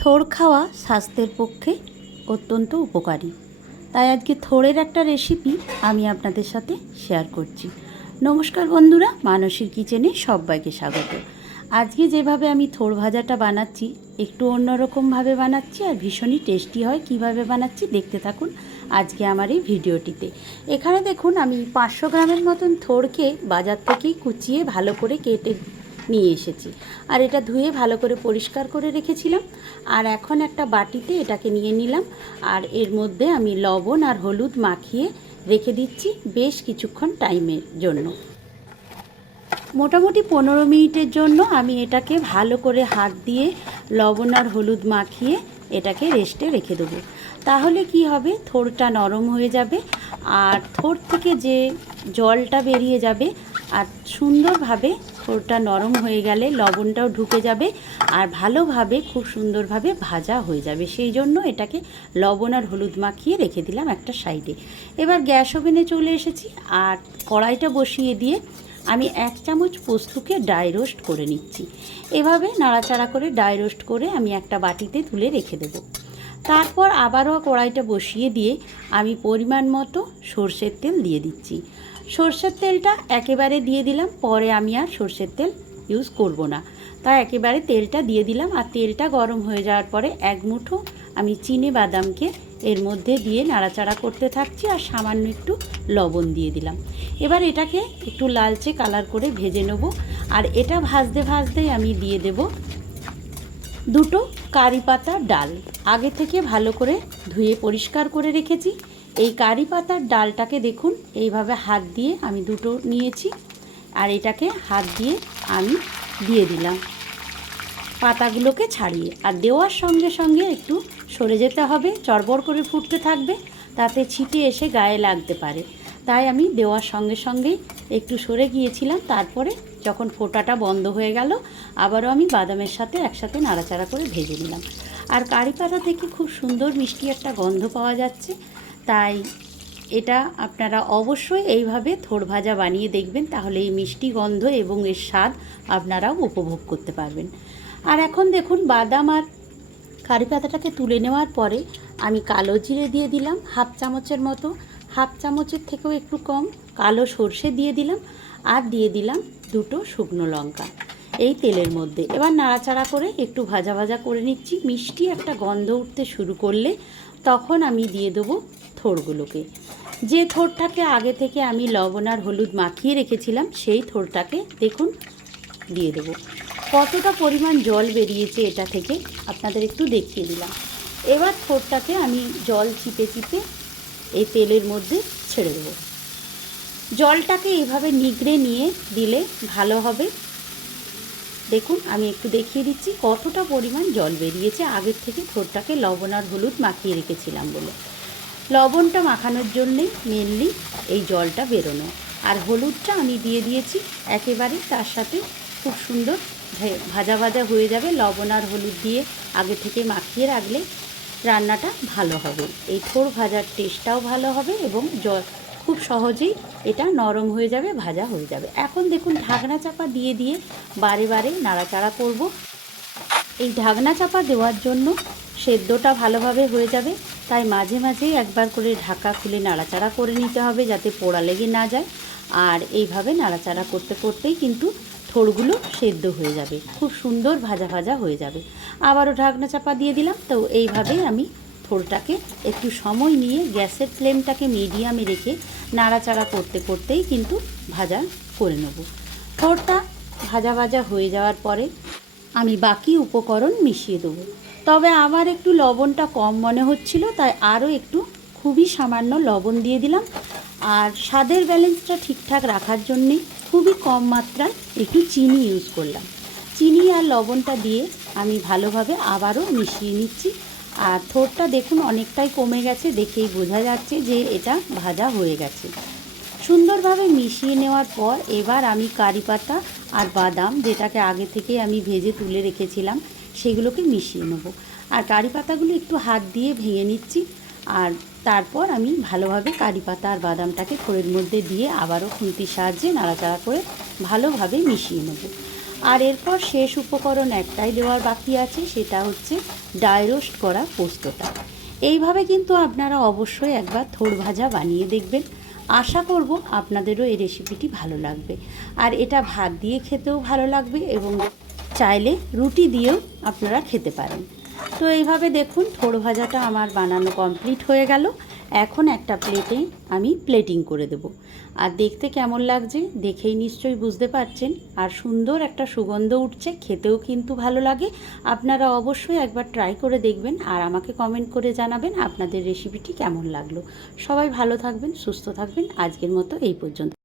থোড় খাওয়া স্বাস্থ্যের পক্ষে অত্যন্ত উপকারী, তাই আজকে থোড়ের একটা রেসিপি আমি আপনাদের সাথে শেয়ার করছি। নমস্কার বন্ধুরা, মানসীর কিচেনে সবাইকে স্বাগত। আজকে যেভাবে আমি থোড় ভাজাটা বানাচ্ছি একটু অন্যরকমভাবে বানাচ্ছি আর ভীষণই টেস্টি হয়। কিভাবে বানাচ্ছি দেখতে থাকুন আজকে আমার এই ভিডিওটিতে। এখানে দেখুন আমি 500 গ্রামের মতন থোড়কে বাজার থেকেই কুচিয়ে ভালো করে কেটে নিয়ে এসেছি, আর এটা ধুয়ে ভালো করে পরিষ্কার করে রেখেছিলাম। আর এখন একটা বাটিতে এটাকে নিয়ে নিলাম, আর এর মধ্যে আমি লবণ আর হলুদ মাখিয়ে রেখে দিচ্ছি বেশ কিছুক্ষণ টাইমের জন্য। মোটামুটি 15 মিনিটের জন্য আমি এটাকে ভালো করে হাত দিয়ে লবণ আর হলুদ মাখিয়ে এটাকে রেস্টে রেখে দেবো। তাহলে কি হবে, থোড়টা নরম হয়ে যাবে আর থোড় থেকে যে জলটা বেরিয়ে যাবে, আর সুন্দরভাবে থোড়টা নরম হয়ে গেলে লবণটাও ঢুকে যাবে আর ভালোভাবে খুব সুন্দরভাবে ভাজা হয়ে যাবে। সেই জন্য এটাকে লবণ আর হলুদ মাখিয়ে রেখে দিলাম একটা সাইডে। এবার গ্যাস ওভেনে চলে এসেছি আর কড়াইটা বসিয়ে দিয়ে আমি 1 চামচ পোস্তকে ড্রাই রোস্ট করে নিচ্ছি। এভাবে নাড়াচাড়া করে ড্রাই রোস্ট করে আমি একটা বাটিতে তুলে রেখে দেব। তারপর আবারও কড়াইটা বসিয়ে দিয়ে আমি পরিমাণ মতো সর্ষের তেল দিয়ে দিচ্ছি। সর্ষের তেলটা একেবারে দিয়ে দিলাম, পরে আমি আর সর্ষের তেল ইউজ করব না, তাই একেবারে তেলটা দিয়ে দিলাম। আর তেলটা গরম হয়ে যাওয়ার পরে 1 মুঠো আমি চিনে বাদামকে এর মধ্যে দিয়ে নাড়াচাড়া করতে থাকছি আর সামান্য একটু লবণ দিয়ে দিলাম। এবার এটাকে একটু লালচে কালার করে ভেজে নেব। আর এটা ভাজতে ভাজতেই আমি দিয়ে দেব 2টো কারি পাতার ডাল, আগে থেকে ভালো করে ধুয়ে পরিষ্কার করে রেখেছি। এই কারি পাতার ডালটাকে দেখুন এইভাবে হাত দিয়ে আমি 2টো নিয়েছি, আর এটাকে হাত দিয়ে আমি দিয়ে দিলাম পাতাগুলোকে ছাড়িয়ে। আর দেওয়ার সঙ্গে সঙ্গে একটু সরে যেতে হবে, চড়বড় করে ফুটতে থাকবে, তাতে ছিটে এসে গায়ে লাগতে পারে। তাই আমি দেওয়ার সঙ্গে সঙ্গেই একটু সরে গিয়েছিলাম। তারপরে যখন ফোটাটা বন্ধ হয়ে গেল, আবারও আমি বাদামের সাথে একসাথে নাড়াচাড়া করে ভেজে নিলাম। আর কারি পাতা থেকে খুব সুন্দর মিষ্টি একটা গন্ধ পাওয়া যাচ্ছে, তাই এটা আপনারা অবশ্যই এইভাবে থোড় ভাজা বানিয়ে দেখবেন, তাহলে এই মিষ্টি গন্ধ এবং এর স্বাদ আপনারাও উপভোগ করতে পারবেন। আর এখন দেখুন বাদাম আর কারি পাতাটাকে তুলে নেওয়ার পরে আমি কালো জিরে দিয়ে দিলাম 1/2 চামচের মতো, 1/2 চামচের থেকেও একটু কম কালো সর্ষে দিয়ে দিলাম, আর দিয়ে দিলাম 2টো শুকনো লঙ্কা এই তেলের মধ্যে। এবার নাড়াচাড়া করে একটু ভাজা ভাজা করে নিচ্ছি। মিষ্টি একটা গন্ধ উঠতে শুরু করলে তখন আমি দিয়ে দেবো থোড়গুলোকে। যে থোড়টাকে আগে থেকে আমি লবণ আর হলুদ মাখিয়ে রেখেছিলাম সেই থোড়টাকে দেখুন দিয়ে দেবো। কতটা পরিমাণ জল বেরিয়েছে এটা থেকে আপনাদের একটু দেখিয়ে দিলাম। এবার থোড়টাকে আমি জল চিপে চিপে এই তেলের মধ্যে ছেড়ে দেবো। জলটাকে এইভাবে নিগড়ে নিয়ে দিলে ভালো হবে। দেখুন আমি একটু দেখিয়ে দিচ্ছি কতটা পরিমাণ জল বেরিয়েছে, আগের থেকে থোড়টাকে লবণ আর হলুদ মাখিয়ে রেখেছিলাম বলে। লবণটা মাখানোর জন্যেই মেনলি এই জলটা বেরোনো, আর হলুদটা আমি দিয়ে দিয়েছি একেবারে তার সাথে। খুব সুন্দর ভাজা ভাজা হয়ে যাবে। লবণ আর হলুদ দিয়ে আগে থেকে মাখিয়ে রাখলে রান্নাটা ভালো হবে, এই থোড় ভাজার টেস্টটাও ভালো হবে এবং খুব সহজেই এটা নরম হয়ে যাবে, ভাজা হয়ে যাবে। এখন দেখুন ঢাকনা চাপা দিয়ে দিয়ে বারে বারে নাড়াচাড়া করব। এই ঢাকনা চাপা দেওয়ার জন্য সেদ্ধটা ভালোভাবে হয়ে যাবে, তাই মাঝে মাঝেই একবার করে ঢাকা খুলে নাড়াচাড়া করে নিতে হবে যাতে পোড়া লেগে না যায়। আর এইভাবে নাড়াচাড়া করতে করতেই কিন্তু থোড়গুলো সেদ্ধ হয়ে যাবে, খুব সুন্দর ভাজা ভাজা হয়ে যাবে। আবারও ঢাকনা চাপা দিয়ে দিলাম। তো এইভাবেই আমি থোড়টাকে একটু সময় নিয়ে গ্যাসের ফ্লেমটাকে মিডিয়ামে রেখে নাড়াচাড়া করতে করতেই কিন্তু ভাজা করে নেব। থোড়টা ভাজা ভাজা হয়ে যাওয়ার পরে আমি বাকি উপকরণ মিশিয়ে দেবো। তবে আমার একটু লবণটা কম মনে হচ্ছিল, তাই আরও একটু খুবই সামান্য লবণ দিয়ে দিলাম। আর স্বাদের ব্যালেন্সটা ঠিকঠাক রাখার জন্যে খুবই কম মাত্রায় একটু চিনি ইউজ করলাম। চিনি আর লবণটা দিয়ে আমি ভালোভাবে আবারও মিশিয়ে নিচ্ছি। আর থোড়টা দেখুন অনেকটাই কমে গেছে, দেখেই বোঝা যাচ্ছে যে এটা ভাজা হয়ে গেছে। সুন্দরভাবে মিশিয়ে নেওয়ার পর এবার আমি কারি পাতা আর বাদাম, যেটাকে আগে থেকে আমি ভেজে তুলে রেখেছিলাম, সেগুলোকে মিশিয়ে নেব। আর কারি পাতাগুলো একটু হাত দিয়ে ভেঙে নিচ্ছি, আর তারপর আমি ভালোভাবে কারি পাতা আর বাদামটাকে থোড়ের মধ্যে দিয়ে আবারও খুন্তির সাহায্যে নাড়াচাড়া করে ভালোভাবে মিশিয়ে নেব। আর এরপর শেষ উপকরণ একটাই দেওয়ার বাকি আছে, সেটা হচ্ছে ড্রাই রোস্ট করা পোস্তটা। এইভাবে কিন্তু আপনারা অবশ্যই একবার থোড় ভাজা বানিয়ে দেখবেন। আশা করব আপনাদেরও এই রেসিপিটি ভালো লাগবে। আর এটা ভাত দিয়ে খেতেও ভালো লাগবে এবং চাইলে রুটি দিয়েও আপনারা খেতে পারেন। তো এইভাবে দেখুন থোড় ভাজাটা আমার বানানো কমপ্লিট হয়ে গেল। এখন একটা প্লেটে আমি প্লেটিং করে দেব। আর দেখতে কেমন লাগছে দেখেই নিশ্চয়ই বুঝতে পারছেন। আর সুন্দর একটা সুগন্ধ উঠছে, খেতেও কিন্তু ভালো লাগে। আপনারা অবশ্যই একবার ট্রাই করে দেখবেন আর আমাকে কমেন্ট করে জানাবেন আপনাদের রেসিপিটি কেমন লাগলো। সবাই ভালো থাকবেন, সুস্থ থাকবেন। আজকের মতো এই পর্যন্ত।